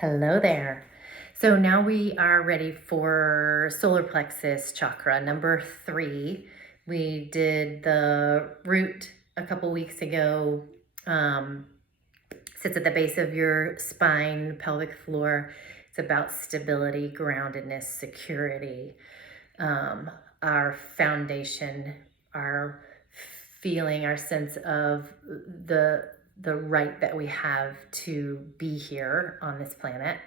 Hello there. So now we are ready for solar plexus chakra number 3. We did the root a couple weeks ago. Sits at the base of your spine, pelvic floor. It's about stability, groundedness, security, our foundation, our feeling, our sense of the right that we have to be here on this planet.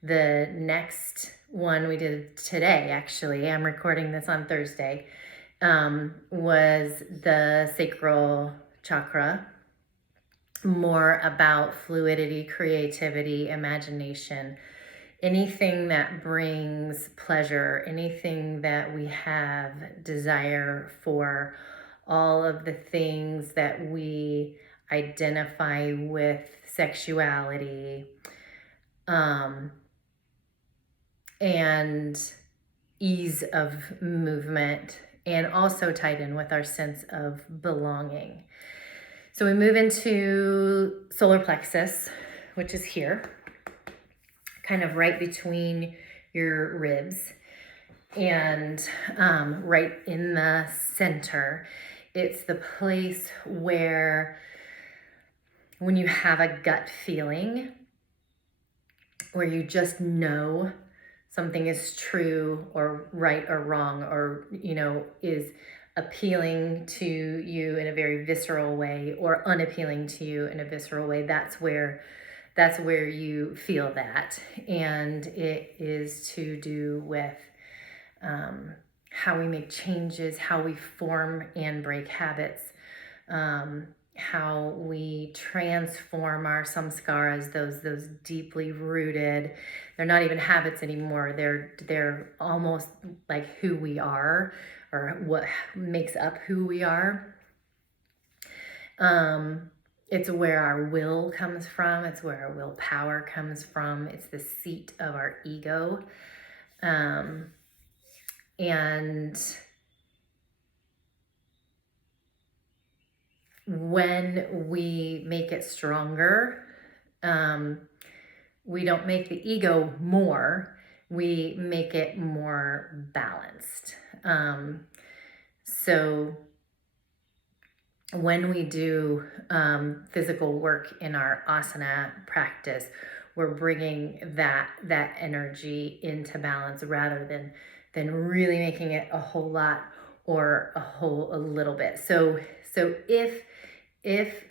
The next one we did today, actually, I'm recording this on Thursday, was the sacral chakra, more about fluidity, creativity, imagination, anything that brings pleasure, anything that we have desire for, all of the things that we identify with sexuality, and ease of movement, and also tied in with our sense of belonging. So we move into solar plexus, which is here, kind of right between your ribs, and right in the center. It's the place where when you have a gut feeling, where you just know something is true or right or wrong, or, is appealing to you in a very visceral way or unappealing to you in a visceral way, that's where you feel that. And it is to do with how we make changes, how we form and break habits, how we transform our samskaras, those deeply rooted, they're not even habits anymore, they're almost like who we are, or what makes up who we are. It's where our will comes from, it's where our willpower comes from, it's the seat of our ego. And when we make it stronger, we don't make the ego more, we make it more balanced. So when we do physical work in our asana practice, we're bringing that energy into balance rather than really making it a whole lot or a little bit. So if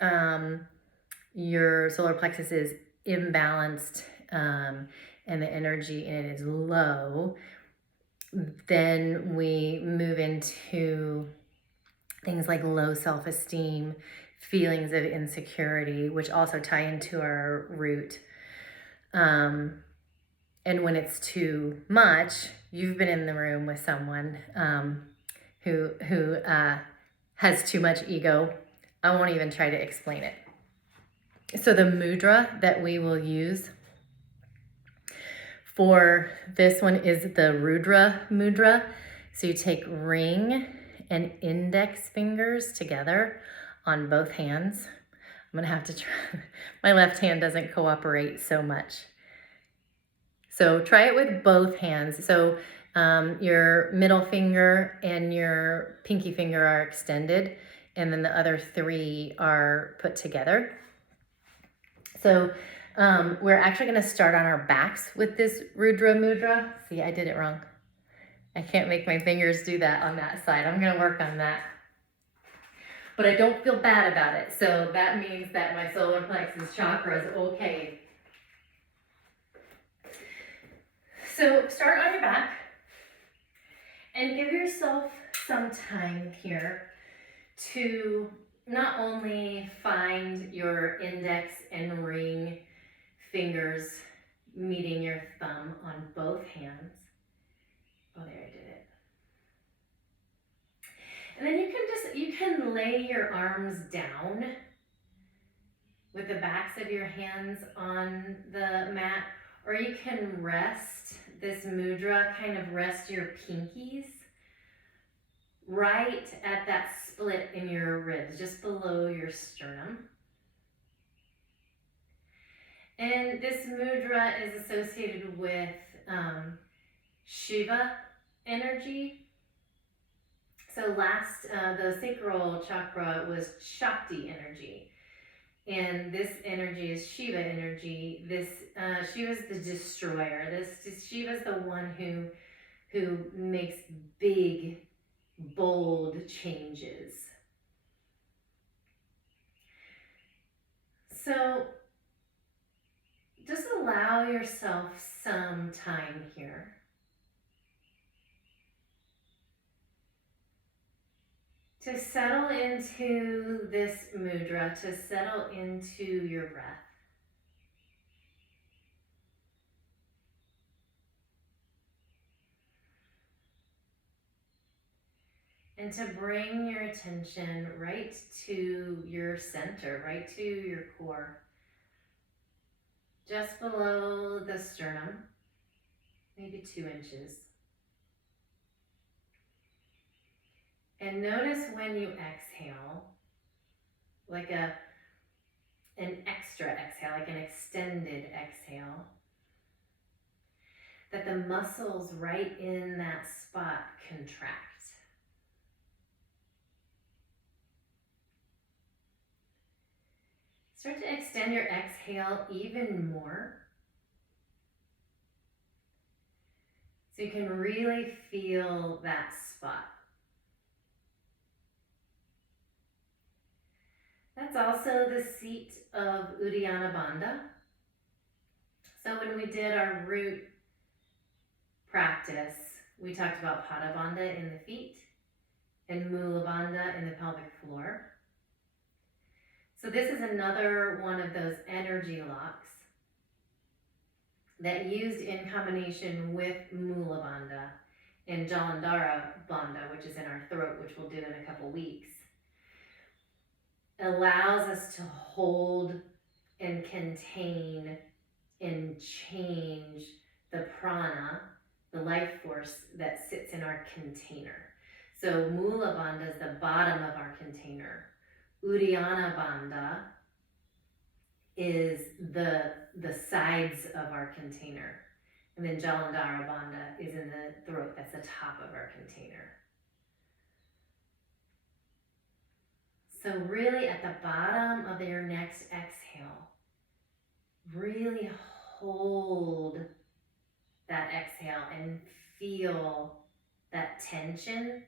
your solar plexus is imbalanced, and the energy in it is low, then we move into things like low self-esteem, feelings of insecurity, which also tie into our root. And when it's too much, you've been in the room with someone who has too much ego. I won't even try to explain it. So the mudra that we will use for this one is the Rudra mudra. So you take ring and index fingers together on both hands. I'm gonna have to try, my left hand doesn't cooperate so much. So try it with both hands. So your middle finger and your pinky finger are extended, and then the other 3 are put together. So we're actually going to start on our backs with this Rudra mudra. See, I did it wrong. I can't make my fingers do that on that side. I'm going to work on that. But I don't feel bad about it. So that means that my solar plexus chakra is okay. So start on your back and give yourself some time here to not only find your index and ring fingers meeting your thumb on both hands. Oh, there, I did it. And then you can lay your arms down with the backs of your hands on the mat, or you can rest this mudra, kind of rest your pinkies right at that split in your ribs, just below your sternum. And this mudra is associated with Shiva energy. So the sacral chakra was Shakti energy. And this energy is Shiva energy. Shiva's the destroyer. Shiva's the one who makes big, bold changes. So just allow yourself some time here. To settle into this mudra, to settle into your breath. And to bring your attention right to your center, right to your core. Just below the sternum, maybe 2 inches. And notice when you exhale, like an extra exhale, like an extended exhale, that the muscles right in that spot contract. Start to extend your exhale even more. So you can really feel that spot. That's also the seat of Uddiyana Bandha. So when we did our root practice, we talked about Pada Bandha in the feet and Mula Bandha in the pelvic floor. So this is another one of those energy locks that used in combination with Mula Bandha and Jalandhara Bandha, which is in our throat, which we'll do in a couple weeks, allows us to hold and contain and change the prana, the life force that sits in our container. So Mula Bandha is the bottom of our container. Uddiyana Bandha is the sides of our container. And then Jalandhara Bandha is in the throat, that's the top of our container. So really at the bottom of your next exhale, really hold that exhale and feel that tension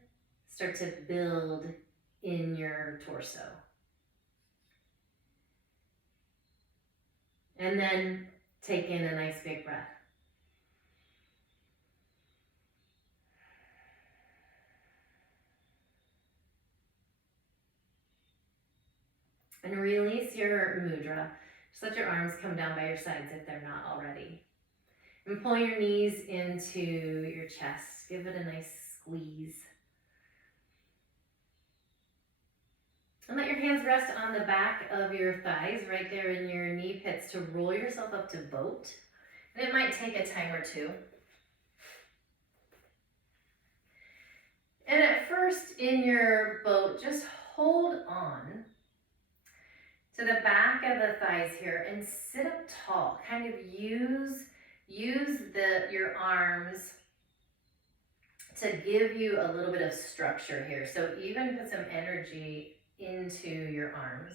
start to build in your torso. And then take in a nice big breath. And release your mudra. Just let your arms come down by your sides if they're not already. And pull your knees into your chest. Give it a nice squeeze. And let your hands rest on the back of your thighs, right there in your knee pits, to roll yourself up to boat. And it might take a time or two. And at first in your boat, just hold on to the back of the thighs here and sit up tall. Kind of use your arms to give you a little bit of structure here. So even put some energy into your arms.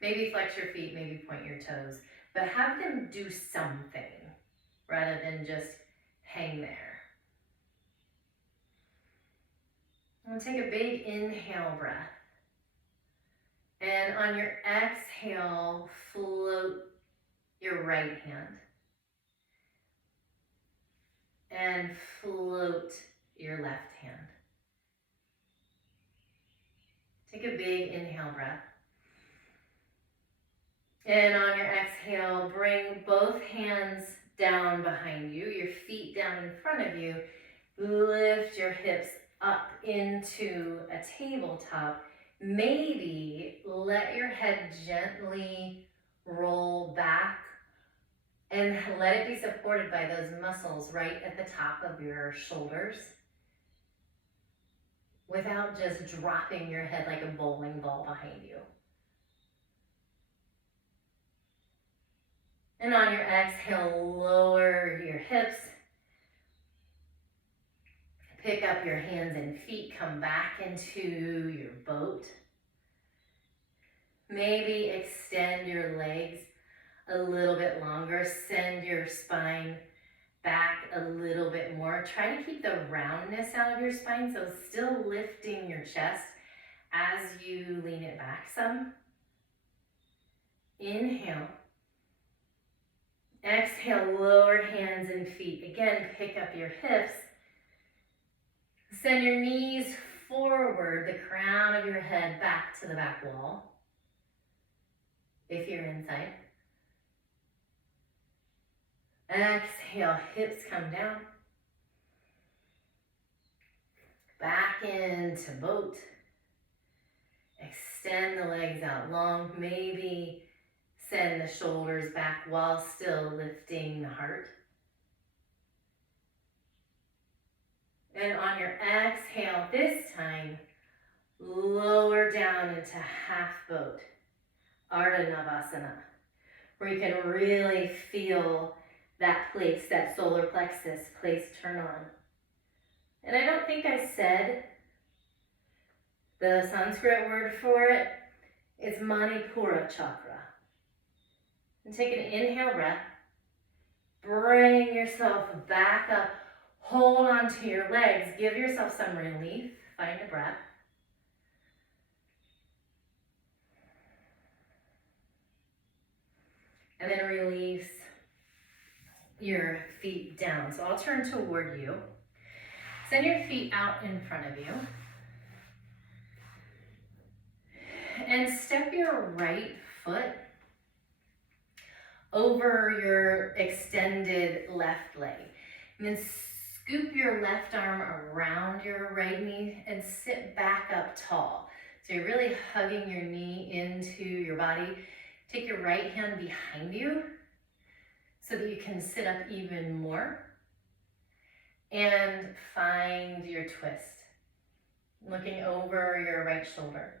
Maybe flex your feet, maybe point your toes, but have them do something rather than just hang there. And take a big inhale breath. And on your exhale, float your right hand. And float your left hand. Take a big inhale breath. And on your exhale, bring both hands down behind you, your feet down in front of you. Lift your hips up into a tabletop. Maybe let your head gently roll back and let it be supported by those muscles right at the top of your shoulders without just dropping your head like a bowling ball behind you. And on your exhale, lower your hips. Pick up your hands and feet, come back into your boat. Maybe extend your legs a little bit longer. Send your spine back a little bit more. Try to keep the roundness out of your spine, so still lifting your chest as you lean it back some. Inhale. Exhale, lower hands and feet. Again, pick up your hips. Send your knees forward, the crown of your head back to the back wall, if you're inside. Exhale, hips come down. Back into boat. Extend the legs out long. Maybe send the shoulders back while still lifting the heart. And on your exhale, this time, lower down into half boat, Ardha Navasana, where you can really feel that place, that solar plexus place turn on. And I don't think I said the Sanskrit word for it. It's Manipura Chakra. And take an inhale breath. Bring yourself back up. Hold on to your legs. Give yourself some relief. Find a breath. And then release your feet down. So I'll turn toward you. Send your feet out in front of you. And step your right foot over your extended left leg. And then scoop your left arm around your right knee and sit back up tall. So you're really hugging your knee into your body. Take your right hand behind you so that you can sit up even more. And find your twist. Looking over your right shoulder.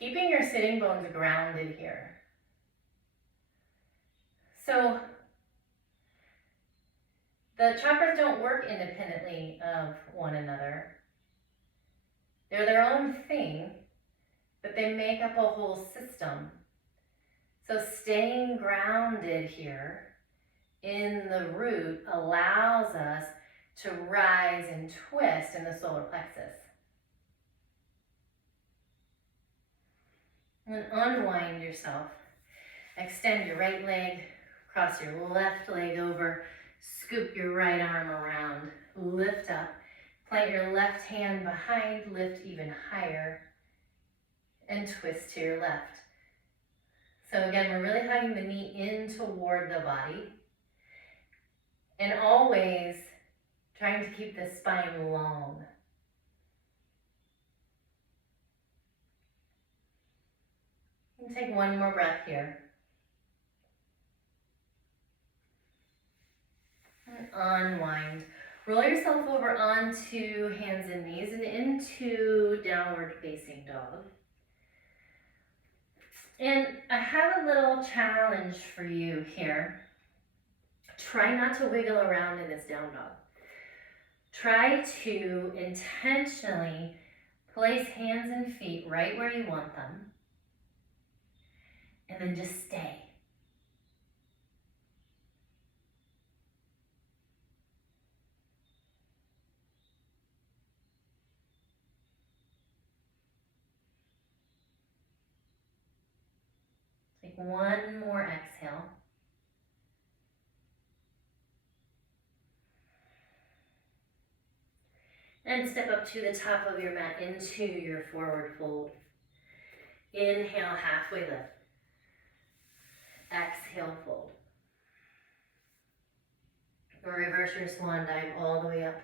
Keeping your sitting bones grounded here. So the chakras don't work independently of one another. They're their own thing, but they make up a whole system. So staying grounded here in the root allows us to rise and twist in the solar plexus. And unwind yourself. Extend your right leg, cross your left leg over, scoop your right arm around, lift up, plant your left hand behind, lift even higher, and twist to your left. So again, we're really hugging the knee in toward the body, and always trying to keep the spine long. And take one more breath here. And unwind. Roll yourself over onto hands and knees and into downward facing dog. And I have a little challenge for you here. Try not to wiggle around in this down dog. Try to intentionally place hands and feet right where you want them. And then just stay. Take one more exhale. And step up to the top of your mat into your forward fold. Inhale, halfway lift. Exhale, fold. Reverse your swan dive all the way up.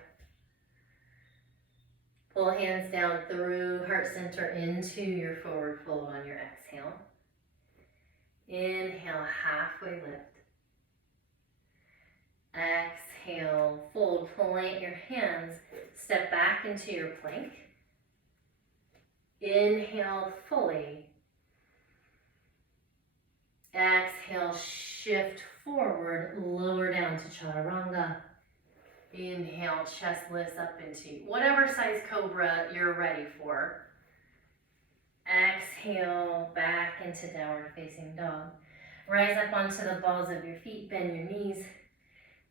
Pull hands down through heart center into your forward fold on your exhale. Inhale, halfway lift. Exhale, fold, plant your hands, step back into your plank. Inhale fully. Exhale, shift forward, lower down to chaturanga. Inhale, chest lifts up into whatever size cobra you're ready for. Exhale, back into downward facing dog. Rise up onto the balls of your feet, bend your knees.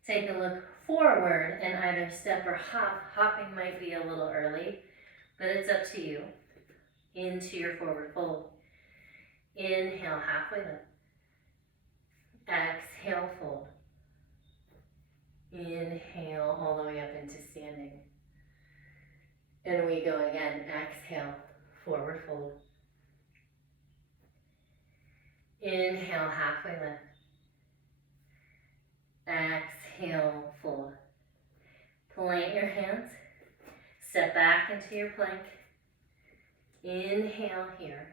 Take a look forward and either step or hop. Hopping might be a little early, but it's up to you. Into your forward fold. Inhale, halfway lift. Exhale, fold. Inhale all the way up into standing. And we go again. Exhale, forward fold. Inhale, halfway lift. Exhale, fold. Plant your hands. Step back into your plank. Inhale here.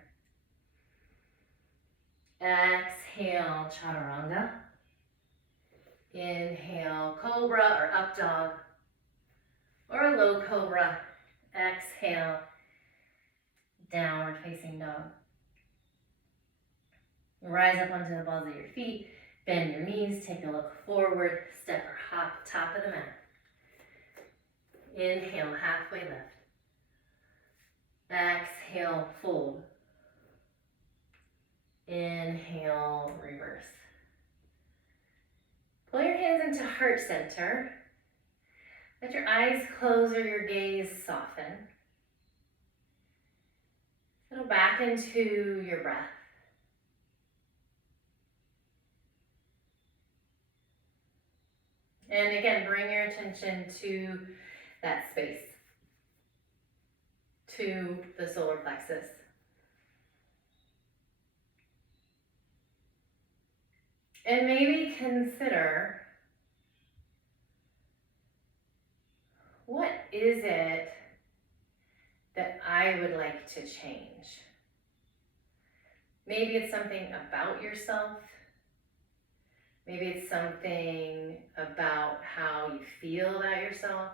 Exhale, chaturanga. Inhale, cobra or up dog, or a low cobra. Exhale, downward facing dog. Rise up onto the balls of your feet, bend your knees, take a look forward, step or hop, top of the mat. Inhale, halfway lift. Exhale, fold. Inhale, reverse. Pull your hands into heart center. Let your eyes close or your gaze soften. Settle back into your breath. And again, bring your attention to that space, to the solar plexus. And maybe consider, what is it that I would like to change? Maybe it's something about yourself. Maybe it's something about how you feel about yourself.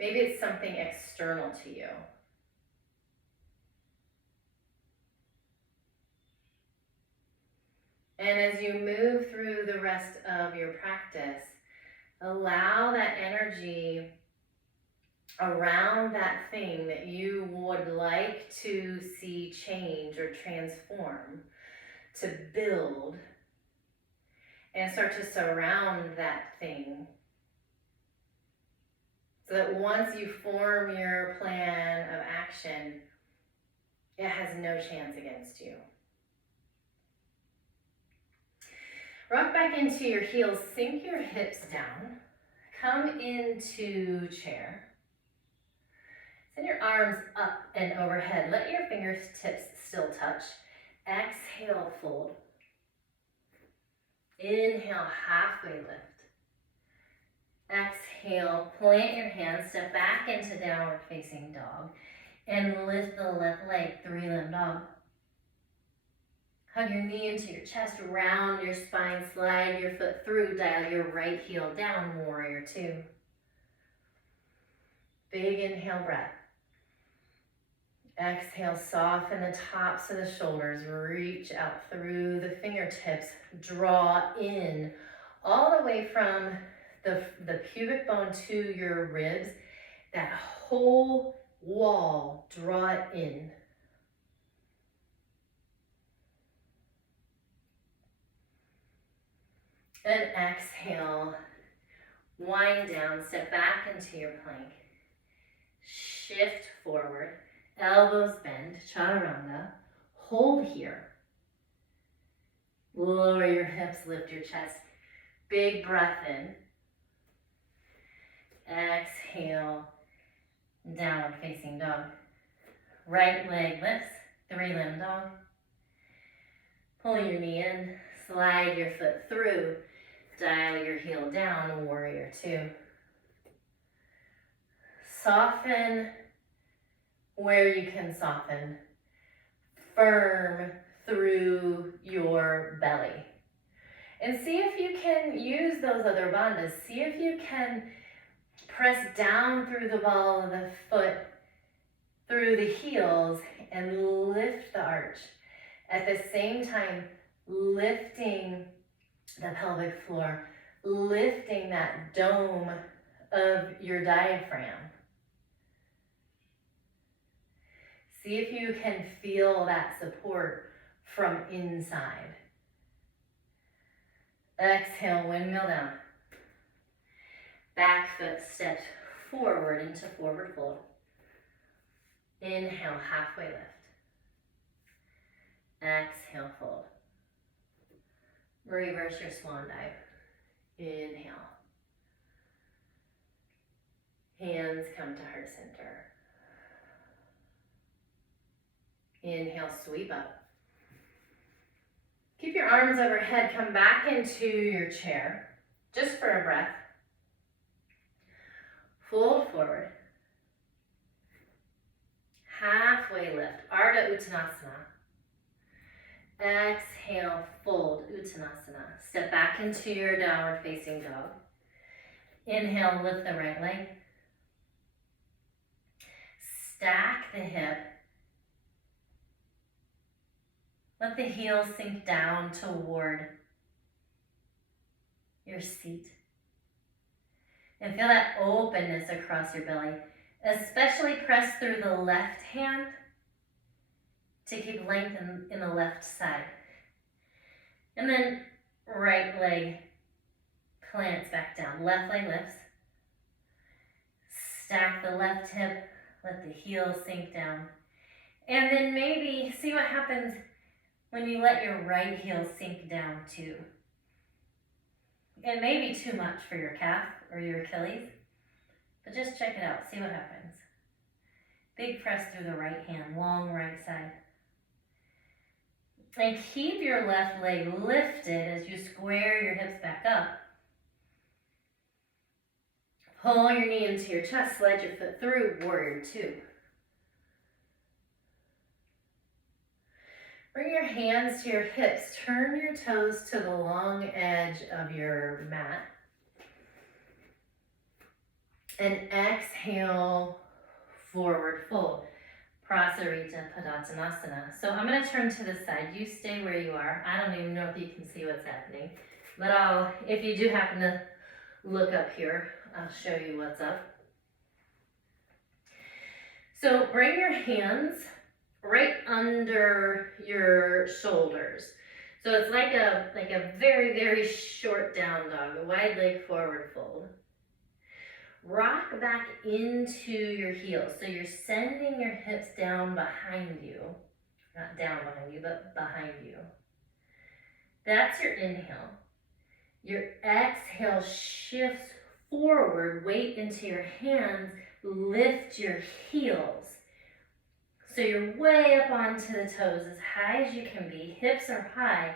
Maybe it's something external to you. And as you move through the rest of your practice, allow that energy around that thing that you would like to see change or transform to build, and start to surround that thing so that once you form your plan of action, it has no chance against you. Rock back into your heels, sink your hips down, come into chair. Send your arms up and overhead. Let your fingertips still touch. Exhale, fold. Inhale, halfway lift. Exhale, plant your hands, step back into downward facing dog, and lift the left leg, three-limb dog. Hug your knee into your chest, round your spine, slide your foot through, dial your right heel down, warrior two. Big inhale breath. Exhale, soften the tops of the shoulders, reach out through the fingertips, draw in all the way from the pubic bone to your ribs, that whole wall, draw it in. And exhale, wind down, step back into your plank. Shift forward, elbows bend, chaturanga. Hold here. Lower your hips, lift your chest. Big breath in. Exhale, downward facing dog. Right leg lifts, three-limb dog. Pull your knee in, slide your foot through, dial your heel down, warrior two. Soften where you can soften. Firm through your belly. And see if you can use those other bandhas. See if you can press down through the ball of the foot, through the heels, and lift the arch. At the same time, lifting the pelvic floor, lifting that dome of your diaphragm. See if you can feel that support from inside. Exhale, windmill down. Back foot steps forward into forward fold. Inhale, halfway lift. Exhale, fold. Reverse your swan dive. Inhale. Hands come to heart center. Inhale, sweep up. Keep your arms overhead, come back into your chair, just for a breath. Fold forward. Halfway lift, Ardha Uttanasana. Exhale, fold, Uttanasana. Step back into your downward facing dog. Inhale, lift the right leg. Stack the hip. Let the heel sink down toward your seat. And feel that openness across your belly. Especially press through the left hand to keep length in the left side. And then right leg plants back down. Left leg lifts. Stack the left hip. Let the heel sink down. And then maybe see what happens when you let your right heel sink down too. It may be too much for your calf or your Achilles, but just check it out, see what happens. Big press through the right hand, long right side. And keep your left leg lifted as you square your hips back up. Pull your knee into your chest, slide your foot through, warrior two. Bring your hands to your hips. Turn your toes to the long edge of your mat. And exhale, forward fold. Prasarita Padottanasana. So I'm going to turn to the side. You stay where you are. I don't even know if you can see what's happening. But if you do happen to look up here, I'll show you what's up. So bring your hands right under your shoulders. So it's like a very, very short down dog, a wide leg forward fold. Rock back into your heels. So you're sending your hips down behind you. Not down behind you, but behind you. That's your inhale. Your exhale shifts forward, weight into your hands, lift your heels. So you're way up onto the toes, as high as you can be. Hips are high,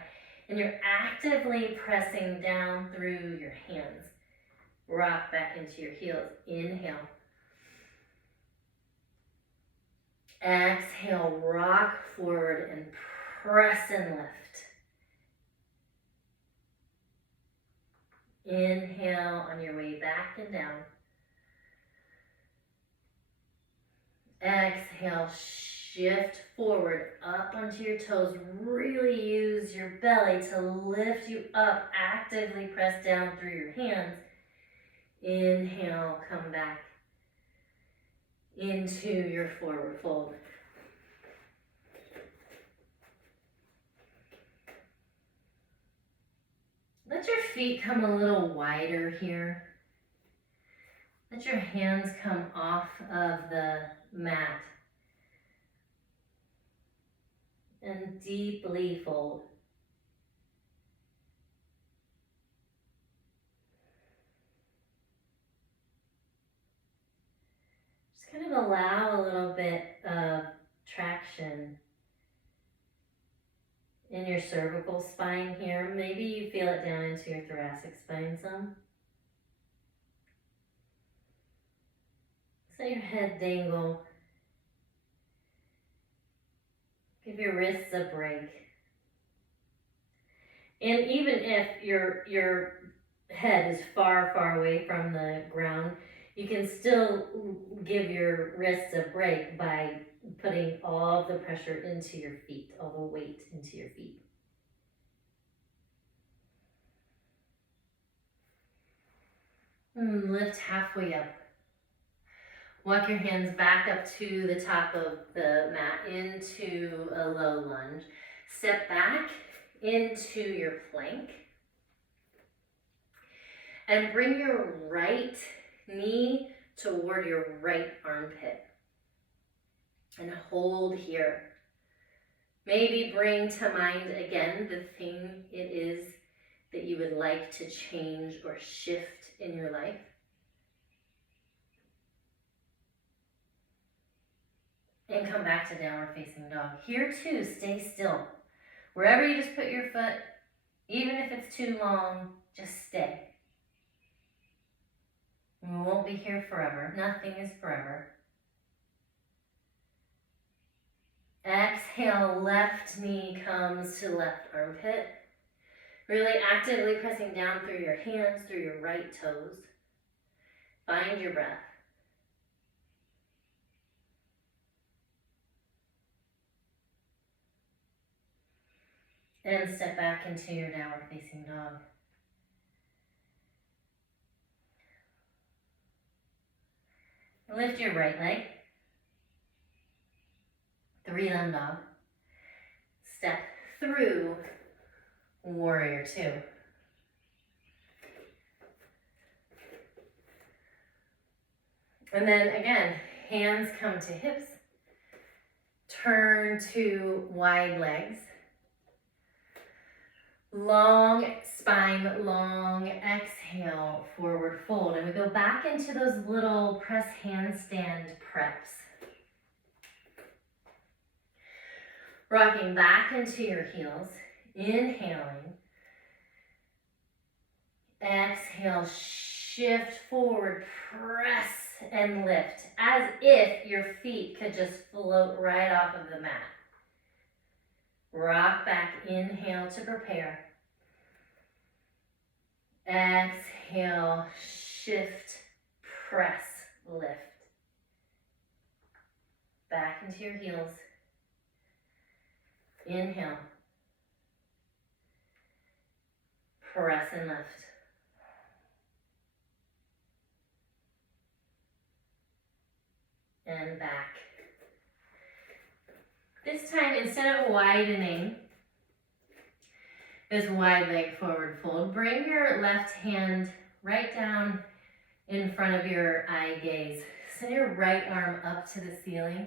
and you're actively pressing down through your hands. Rock back into your heels. Inhale. Exhale, rock forward and press and lift. Inhale on your way back and down. Exhale, shift forward, up onto your toes. Really use your belly to lift you up. Actively press down through your hands. Inhale, come back into your forward fold. Let your feet come a little wider here. Let your hands come off of the mat and deeply fold. Just kind of allow a little bit of traction in your cervical spine here. Maybe you feel it down into your thoracic spine some. Let your head dangle. Give your wrists a break. And even if your head is far, far away from the ground, you can still give your wrists a break by putting all of the pressure into your feet, all the weight into your feet. And lift halfway up. Walk your hands back up to the top of the mat into a low lunge. Step back into your plank. And bring your right knee toward your right armpit. And hold here. Maybe bring to mind again the thing it is that you would like to change or shift in your life. And come back to downward facing dog. Here too, stay still. Wherever you just put your foot, even if it's too long, just stay. We won't be here forever. Nothing is forever. Exhale, left knee comes to left armpit. Really actively pressing down through your hands, through your right toes. Find your breath. And step back into your downward facing dog. Lift your right leg. 3-limb dog. Step through warrior 2. And then again, hands come to hips. Turn to wide legs. Long spine, long exhale, forward fold. And we go back into those little press handstand preps. Rocking back into your heels, inhaling. Exhale, shift forward, press and lift as if your feet could just float right off of the mat. Rock back, inhale to prepare. Exhale, shift, press, lift. Back into your heels. Inhale. Press and lift. And back. This time, instead of widening this wide leg forward fold, bring your left hand right down in front of your eye gaze. Send your right arm up to the ceiling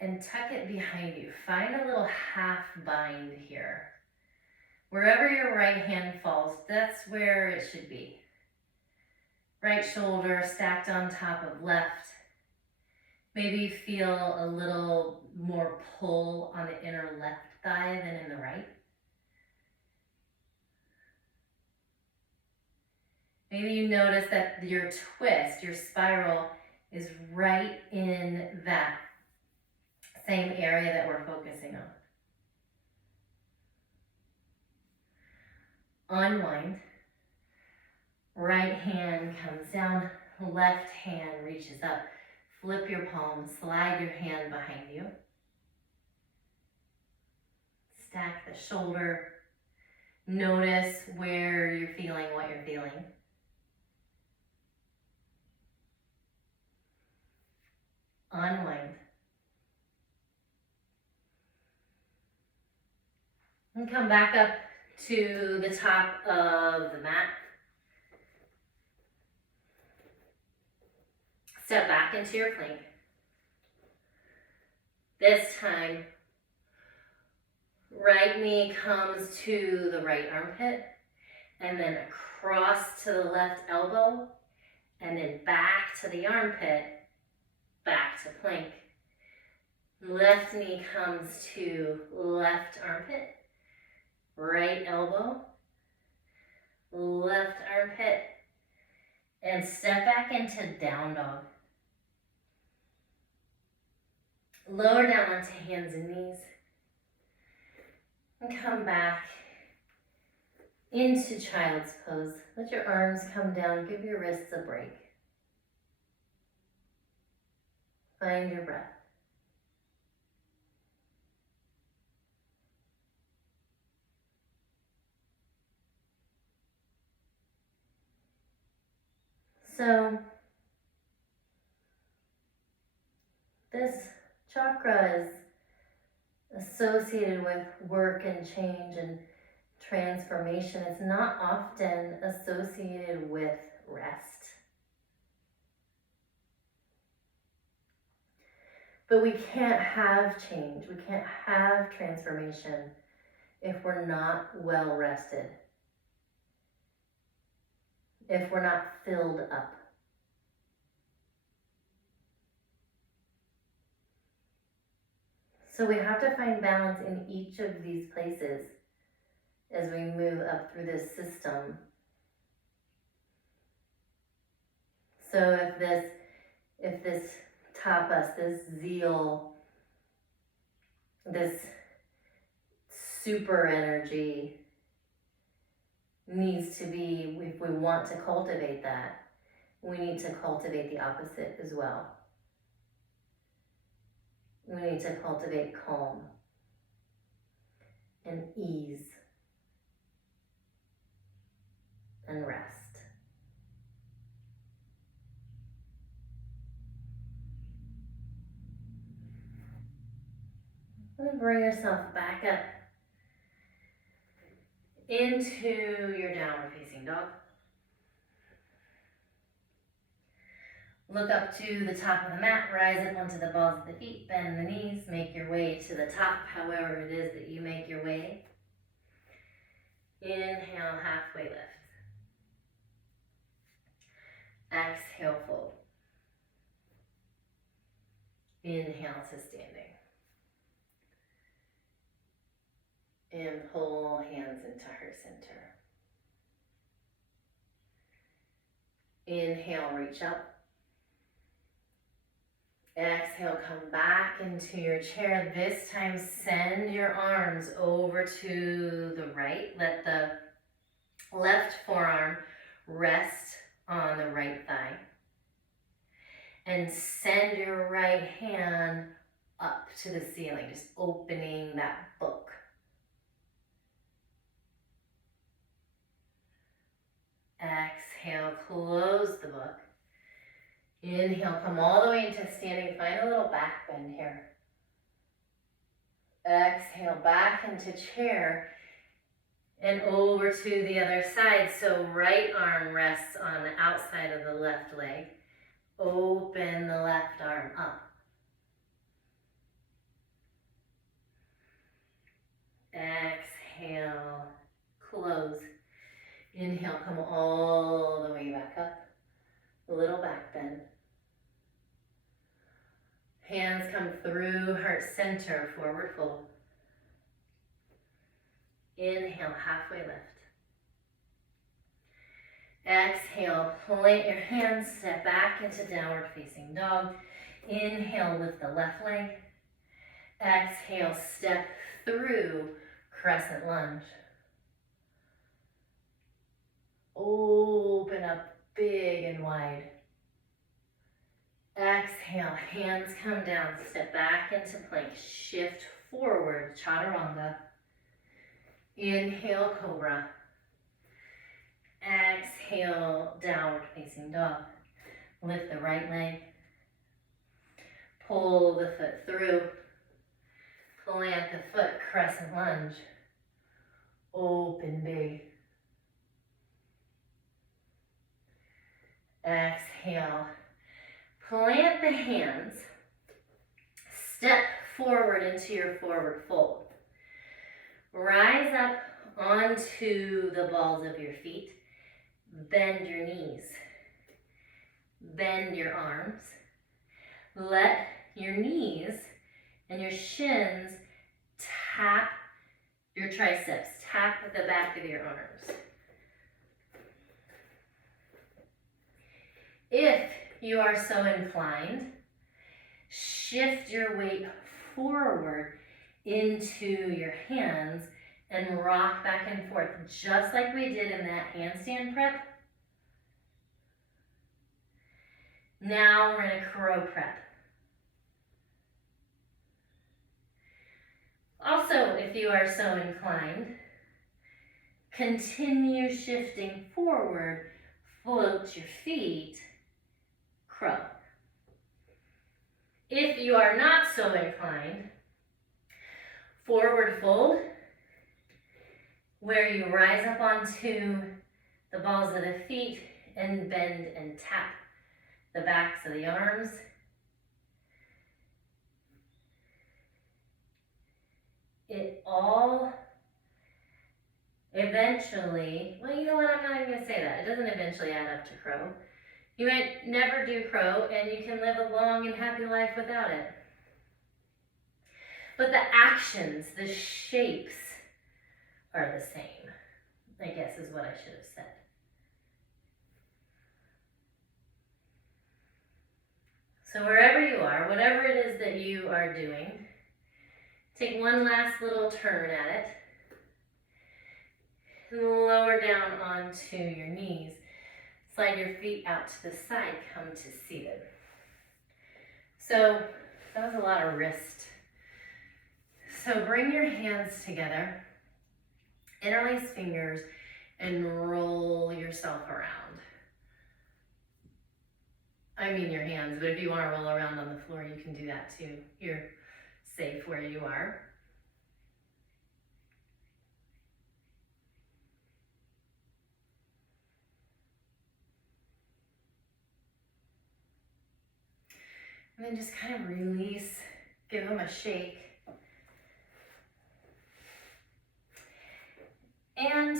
and tuck it behind you. Find a little half bind here. Wherever your right hand falls, that's where it should be. Right shoulder stacked on top of left. Maybe feel a little more pull on the inner left thigh than in the right. Maybe you notice that your twist, your spiral, is right in that same area that we're focusing on. Unwind. Right hand comes down, left hand reaches up. Flip your palm, slide your hand behind you. Stack the shoulder. Notice where you're feeling what you're feeling. Unwind. And come back up to the top of the mat. Step back into your plank. This time, right knee comes to the right armpit, and then across to the left elbow, and then back to the armpit, back to plank. Left knee comes to left armpit, right elbow, left armpit, and step back into down dog. Lower down onto hands and knees. And come back into child's pose. Let your arms come down. Give your wrists a break. Find your breath. So this chakra is associated with work and change and transformation. It's not often associated with rest. But we can't have change, we can't have transformation if we're not well rested, if we're not filled up. So we have to find balance in each of these places as we move up through this system. So if this tapas, this zeal, this super energy needs to be, if we want to cultivate that, we need to cultivate the opposite as well. We need to cultivate calm and ease and rest. And bring yourself back up into your downward facing dog. Look up to the top of the mat, rise up onto the balls of the feet, bend the knees, make your way to the top, however it is that you make your way. Inhale, halfway lift. Exhale, fold. Inhale to standing. And pull hands into heart center. Inhale, reach up. Exhale, come back into your chair. This time, send your arms over to the right. Let the left forearm rest on the right thigh. And send your right hand up to the ceiling, just opening that book. Exhale, close the book. Inhale, come all the way into standing. Find a little back bend here. Exhale, back into chair and over to the other side. So right arm rests on the outside of the left leg. Open the left arm up. Exhale, close. Inhale, come all the way back up. A little back bend. Hands come through heart center, forward fold. Inhale, halfway lift. Exhale, plant your hands, step back into downward facing dog. Inhale, lift the left leg. Exhale, step through crescent lunge. Open up big and wide. Exhale, hands come down, step back into plank, shift forward, chaturanga. Inhale, cobra. Exhale, downward facing dog. Lift the right leg. Pull the foot through. Plant the foot, crescent lunge. Open big. Exhale. Plant the hands. Step forward into your forward fold. Rise up onto the balls of your feet. Bend your knees. Bend your arms. Let your knees and your shins tap your triceps. Tap the back of your arms. If you are so inclined, shift your weight forward into your hands and rock back and forth, just like we did in that handstand prep. Now we're in a crow prep. Also, if you are so inclined, continue shifting forward float your feet, crow. If you are not so inclined, forward fold, where you rise up onto the balls of the feet and bend and tap the backs of the arms. It all eventually, well, you know what, I'm not even going to say that. It doesn't eventually add up to crow. You might never do crow, and you can live a long and happy life without it. But the actions, the shapes are the same, I guess is what I should have said. So wherever you are, whatever it is that you are doing, take one last little turn at it. And lower down onto your knees. Slide your feet out to the side, come to seated. So that was a lot of wrist. So bring your hands together, interlace fingers, and roll yourself around. I mean your hands, but if you want to roll around on the floor, you can do that too. You're safe where you are. And then just kind of release, give them a shake. And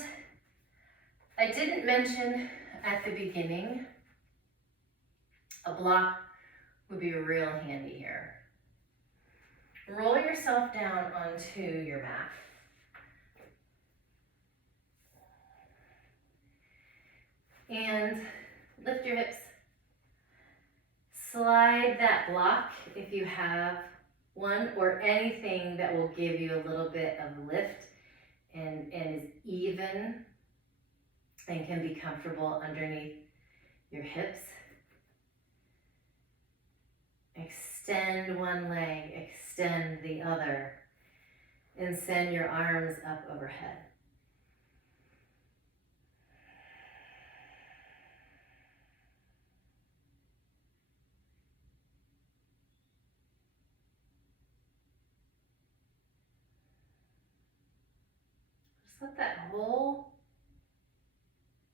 I didn't mention at the beginning, a block would be real handy here. Roll yourself down onto your mat. And lift your hips. Slide that block if you have one, or anything that will give you a little bit of lift and is even and can be comfortable underneath your hips. Extend one leg, extend the other, and send your arms up overhead. Just let that whole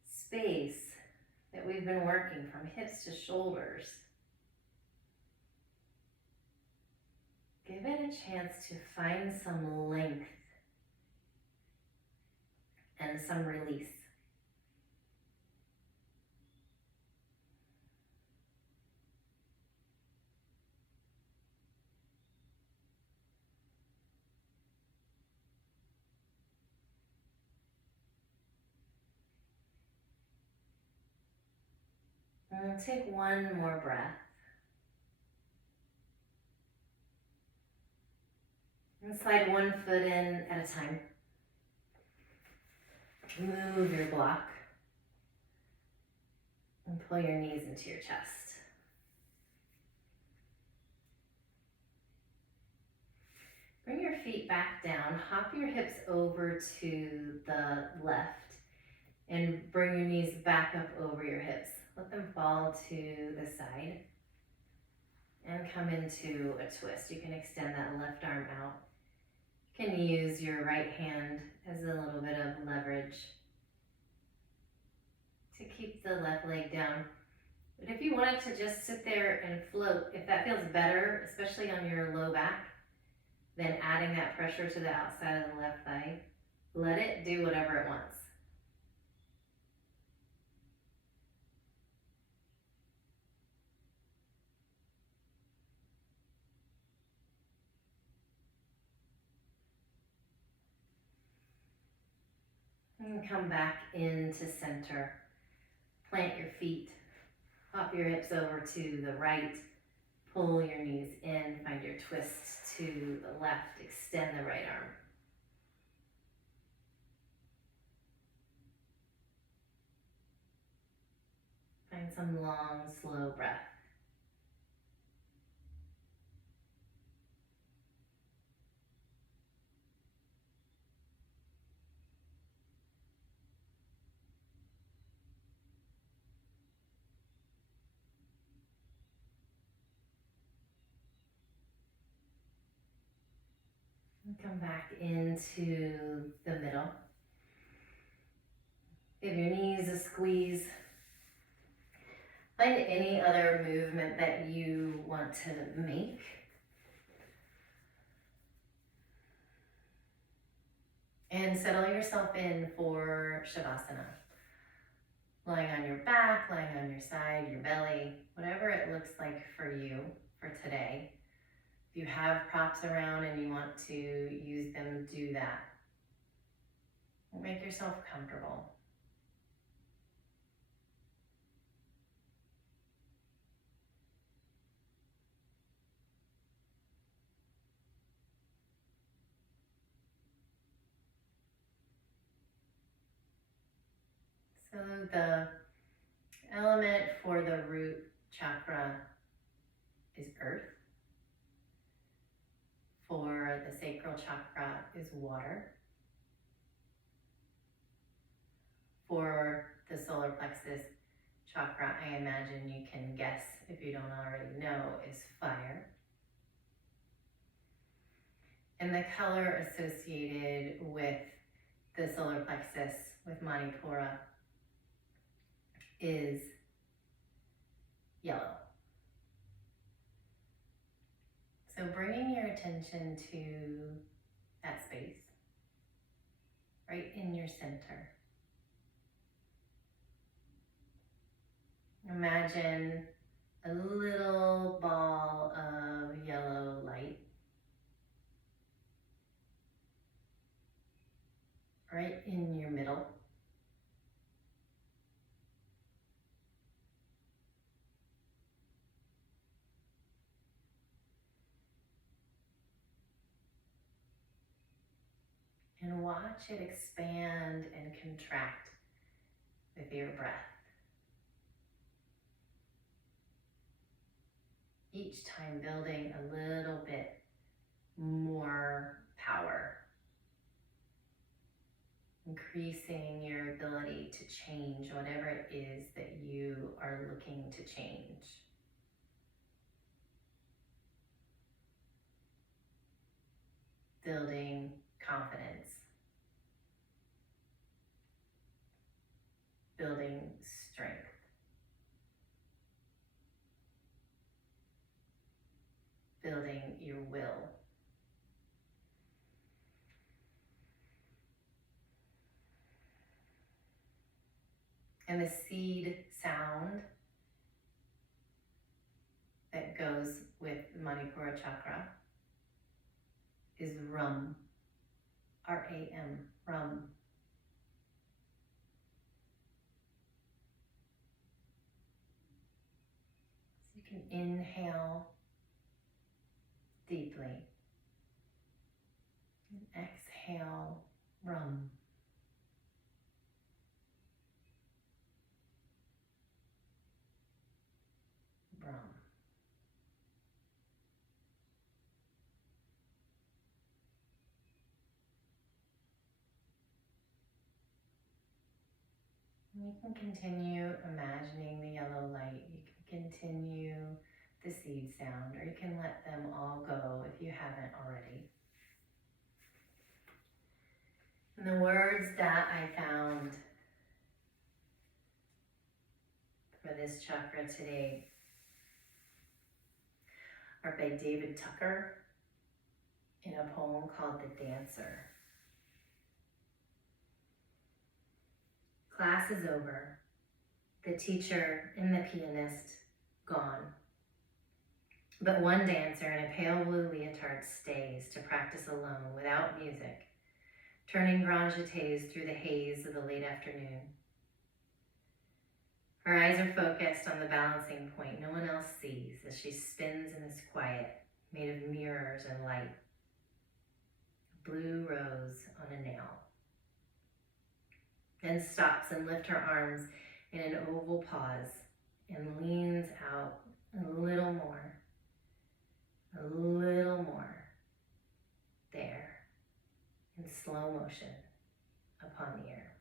space that we've been working from hips to shoulders, give it a chance to find some length and some release. And take one more breath. And slide one foot in at a time. Move your block. And pull your knees into your chest. Bring your feet back down. Hop your hips over to the left. And bring your knees back up over your hips. Let them fall to the side. And come into a twist. You can extend that left arm out. You can use your right hand as a little bit of leverage to keep the left leg down. But if you wanted to just sit there and float, if that feels better, especially on your low back, then adding that pressure to the outside of the left thigh, let it do whatever it wants. And come back into center. Plant your feet. Hop your hips over to the right. Pull your knees in. Find your twist to the left. Extend the right arm. Find some long, slow breath. Come back into the middle. Give your knees a squeeze. Find any other movement that you want to make. And settle yourself in for Shavasana. Lying on your back, lying on your side, your belly, whatever it looks like for you for today. If you have props around and you want to use them, do that. Make yourself comfortable. So the element for the root chakra is earth. For the sacral chakra is water. For the solar plexus chakra, I imagine you can guess, if you don't already know, is fire. And the color associated with the solar plexus, with Manipura, is yellow. So bringing your attention to that space, right in your center. Imagine a little ball of yellow light right in your middle. And watch it expand and contract with your breath. Each time building a little bit more power. Increasing your ability to change whatever it is that you are looking to change. Building confidence. Building strength. Building your will. And the seed sound that goes with Manipura chakra is rum. R-A-M, rum. So you can inhale deeply and exhale rum. Rum. You can continue imagining the yellow light. You can continue the seed sound, or you can let them all go if you haven't already. And the words that I found for this chakra today are by David Tucker in a poem called The Dancer. Class is over, the teacher and the pianist gone. But one dancer in a pale blue leotard stays to practice alone without music, turning grand jetés through the haze of the late afternoon. Her eyes are focused on the balancing point no one else sees as she spins in this quiet made of mirrors and light. A blue rose on a nail. Then stops and lifts her arms in an oval pause and leans out a little more, there, in slow motion upon the air.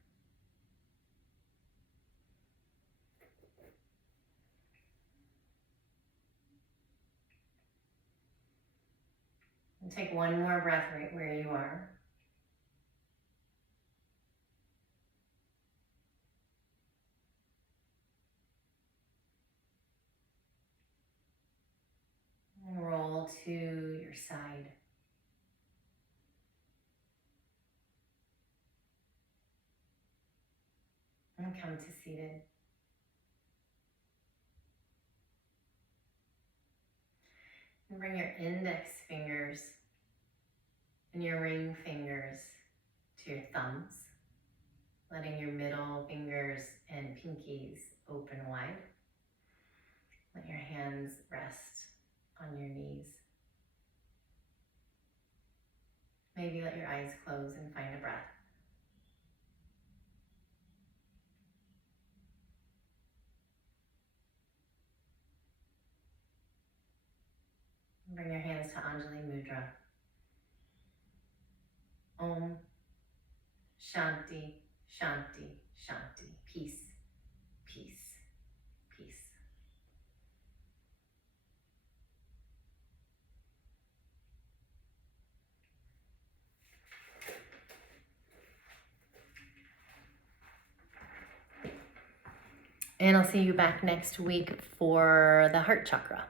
And Take one more breath right where you are. And roll to your side. And come to seated. And bring your index fingers and your ring fingers to your thumbs, letting your middle fingers and pinkies open wide. Let your hands rest on your knees. Maybe let your eyes close and find a breath. Bring your hands to Anjali Mudra. Om Shanti, Shanti, Shanti. Peace, peace, peace. And I'll see you back next week for the heart chakra.